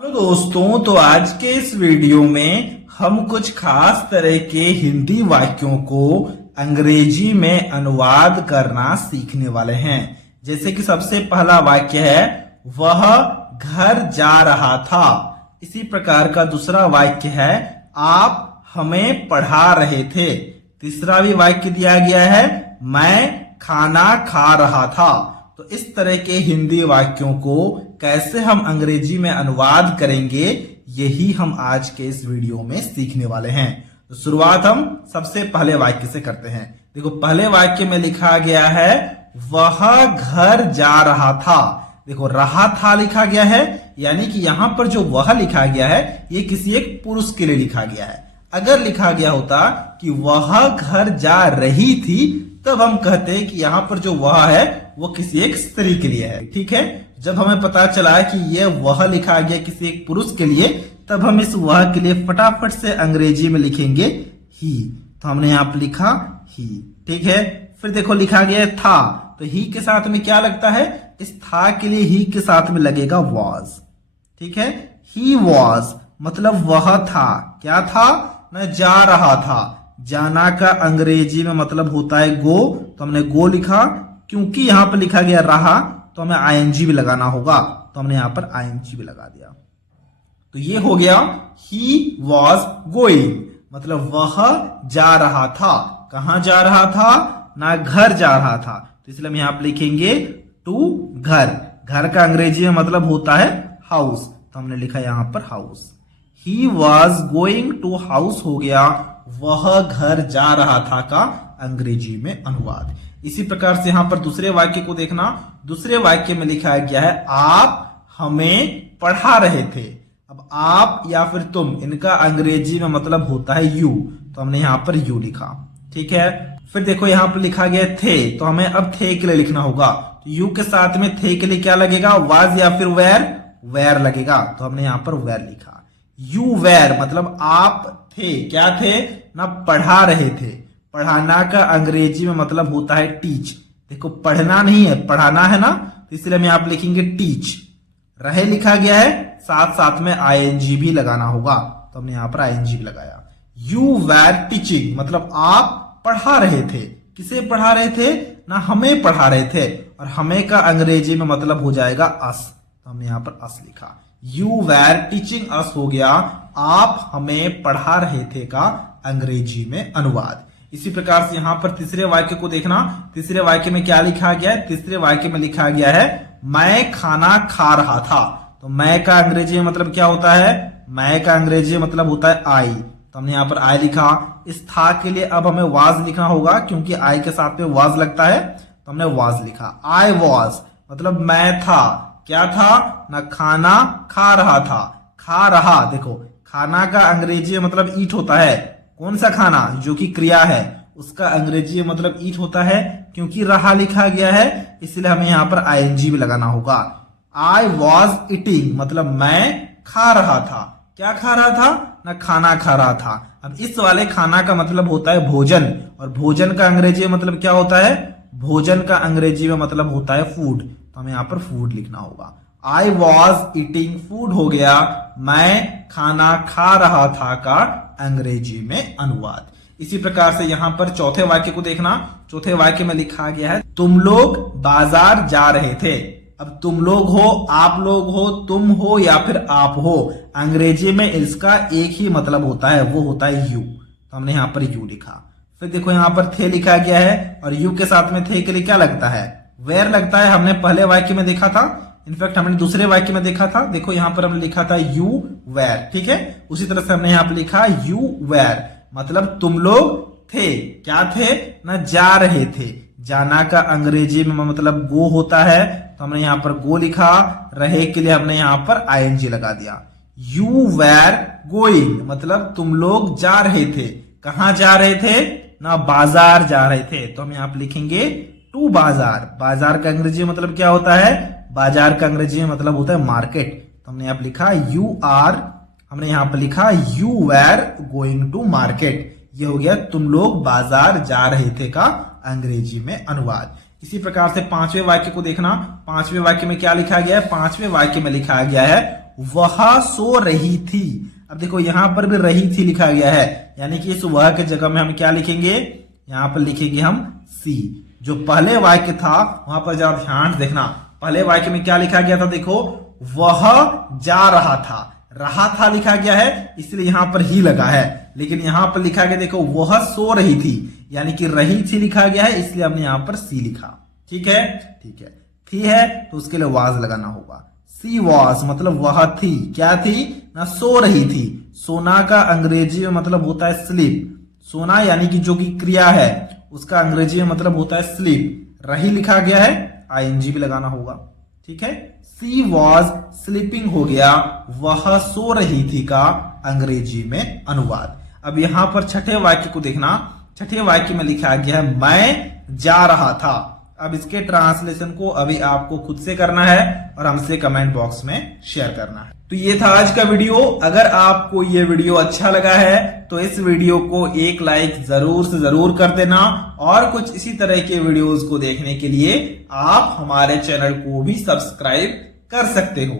Hello दोस्तों, तो आज के इस वीडियो में हम कुछ खास तरह के हिंदी वाक्यों को अंग्रेजी में अनुवाद करना सीखने वाले हैं। जैसे कि सबसे पहला वाक्य है, वह घर जा रहा था। इसी प्रकार का दूसरा वाक्य है, आप हमें पढ़ा रहे थे। तीसरा भी वाक्य दिया गया है, मैं खाना खा रहा था। तो इस तरह के हिंदी वाक्यों को कैसे हम अंग्रेजी में अनुवाद करेंगे, यही हम आज के इस वीडियो में सीखने वाले हैं। तो शुरुआत हम सबसे पहले वाक्य से करते हैं। देखो, पहले वाक्य में लिखा गया है, वह घर जा रहा था। देखो, रहा था लिखा गया है, यानी कि यहां पर जो वह लिखा गया है ये किसी एक पुरुष के लिए लिखा गया है। अगर लिखा गया होता कि वह घर जा रही थी, तब हम कहते हैं कि यहां पर जो वह है वो किसी एक स्त्री के लिए है। ठीक है, जब हमें पता चला कि यह वह लिखा गया किसी एक पुरुष के लिए, तब हम इस वह के लिए फटाफट से अंग्रेजी में लिखेंगे ही। तो हमने यहां पर लिखा ही। ठीक है, फिर देखो लिखा गया था, तो ही के साथ में क्या लगता है, इस था के लिए ही के साथ में लगेगा वॉज। ठीक है, ही वॉज मतलब वह था। क्या था ना, जा रहा था। जाना का अंग्रेजी में मतलब होता है गो, तो हमने गो लिखा। क्योंकि यहां पर लिखा गया रहा, तो हमें आईएनजी भी लगाना होगा, तो हमने यहां पर आईएनजी भी लगा दिया। तो ये हो गया ही वॉज गोइंग, मतलब वह जा रहा था। कहां जा रहा था ना, घर जा रहा था। तो इसलिए हम यहां पर लिखेंगे टू घर। घर का अंग्रेजी में मतलब होता है हाउस, तो हमने लिखा यहां पर house. He was going to house हो गया वह घर जा रहा था का अंग्रेजी में अनुवाद। इसी प्रकार से यहां पर दूसरे वाक्य को देखना। दूसरे वाक्य में लिखा गया है, आप हमें पढ़ा रहे थे। अब आप या फिर तुम, इनका अंग्रेजी में मतलब होता है यू, तो हमने यहां पर यू लिखा। ठीक है, फिर देखो यहां पर लिखा गया थे, तो हमें अब थे के लिए लिखना होगा। तो यू के साथ में थे के लिए क्या लगेगा, वाज या फिर वेर, वेर लगेगा। तो हमने यहां पर वेर लिखा। यू वेर मतलब आप थे। क्या थे ना, पढ़ा रहे थे। पढ़ाना का अंग्रेजी में मतलब होता है टीच। देखो, पढ़ना नहीं है, पढ़ाना है ना, तो इसलिए हम यहां पर लिखेंगे टीच। रहे लिखा गया है, साथ साथ में आईएनजी भी लगाना होगा, तो हमने यहां पर आईएनजी भी लगाया। यू वेर टीचिंग मतलब आप पढ़ा रहे थे। किसे पढ़ा रहे थे ना, हमें पढ़ा रहे थे। और हमें का अंग्रेजी में मतलब हो जाएगा अस, तो हमने यहां पर अस लिखा। यू वेर टीचिंग अस हो गया आप हमें पढ़ा रहे थे का अंग्रेजी में अनुवाद। इसी प्रकार से यहां पर तीसरे वाक्य को देखना। तीसरे वाक्य में क्या लिखा गया है, तीसरे वाक्य में लिखा गया है, मैं खाना खा रहा था। तो मैं का अंग्रेजी में मतलब क्या होता है, मैं का अंग्रेजी में मतलब होता है आई, तो हमने यहां पर आई लिखा। इस था के लिए अब हमें वाज लिखना होगा, क्योंकि आई के साथ में वाज लगता है, तो हमने वाज लिखा। आई वॉज मतलब मैं था। क्या था ना, खाना खा रहा था। खा रहा, देखो खाना का अंग्रेजी में मतलब ईट होता है। कौन सा खाना, जो कि क्रिया है, उसका अंग्रेजी में मतलब ईट होता है। क्योंकि रहा लिखा गया है, इसलिए हमें यहां पर आईएनजी भी लगाना होगा। आई वॉज ईटिंग मतलब मैं खा रहा था। क्या खा रहा था ना, खाना खा रहा था। अब इस वाले खाना का मतलब होता है भोजन, और भोजन का अंग्रेजी में मतलब क्या होता है, भोजन का अंग्रेजी में मतलब होता है फूड, तो हमें यहां पर फूड लिखना होगा। आई वॉज ईटिंग फूड हो गया मैं खाना खा रहा था का अंग्रेजी में अनुवाद। इसी प्रकार से यहां पर चौथे वाक्य को देखना। चौथे वाक्य में लिखा गया है, तुम लोग बाजार जा रहे थे। अब तुम लोग हो, आप लोग हो, तुम हो या फिर आप हो, अंग्रेजी में इसका एक ही मतलब होता है, वो होता है यू, तो हमने यहां पर यू लिखा। फिर देखो यहां पर थे लिखा गया है, और यू के साथ में थे के लिए क्या लगता है, वेर लगता है। हमने पहले वाक्य में देखा था, इनफैक्ट हमने दूसरे वाक्य में देखा था। देखो यहां पर हमने लिखा था यू वेर। ठीक है, उसी तरह से हमने यहां पर लिखा यू वेर मतलब तुम लोग थे। क्या थे ना, जा रहे थे। जाना का अंग्रेजी में मतलब गो होता है, तो हमने यहां पर गो लिखा। रहे के लिए हमने यहां पर आईएनजी लगा दिया। यू वेर गोइंग मतलब तुम लोग जा रहे थे। कहां जा रहे थे ना, बाजार जा रहे थे, तो हम यहां पर लिखेंगे टू बाजार। बाजार का अंग्रेजी में मतलब क्या होता है, बाजार का अंग्रेजी में मतलब होता है मार्केट, तो हमने यहां पर लिखा यू आर, हमने यहां पर लिखा you were going to market. ये हो गया तुम लोग बाजार जा रहे थे का अंग्रेजी में अनुवाद। इसी प्रकार से पांचवें वाक्य को देखना। पांचवें वाक्य में क्या लिखा गया है, पांचवें वाक्य में लिखा गया है, वह सो रही थी। अब देखो यहां पर भी रही थी लिखा गया है, यानी कि इस वह के जगह में हम क्या लिखेंगे, यहां पर लिखेंगे हम सी। जो पहले वाक्य था वहां पर जरा ध्यान से देखना, पहले वाक्य में क्या लिखा गया था, देखो वह जा रहा था लिखा गया है, इसलिए यहां पर ही लगा है। लेकिन यहां पर लिखा गया देखो वह सो रही थी, यानी कि रही थी लिखा गया है, इसलिए हमने यहां पर सी लिखा। ठीक है, ठीक है, थी है तो उसके लिए वाज लगाना होगा। सी वॉज मतलब वह थी, क्या थी ना, सो रही थी। सोना का अंग्रेजी में मतलब होता है स्लीप। सोना यानी कि जो कि क्रिया है उसका अंग्रेजी में मतलब होता है स्लीप। रही लिखा गया है, आईएनजी भी लगाना होगा। ठीक है, सी वॉज स्लीपिंग हो गया वह सो रही थी का अंग्रेजी में अनुवाद। अब यहां पर छठे वाक्य को देखना, छठे वाक्य में लिखा गया है मैं जा रहा था। अब इसके ट्रांसलेशन को अभी आपको खुद से करना है और हमसे कमेंट बॉक्स में शेयर करना है। तो ये था आज का वीडियो। अगर आपको ये वीडियो अच्छा लगा है तो इस वीडियो को एक लाइक जरूर से जरूर कर देना, और कुछ इसी तरह के वीडियोस को देखने के लिए आप हमारे चैनल को भी सब्सक्राइब कर सकते हो।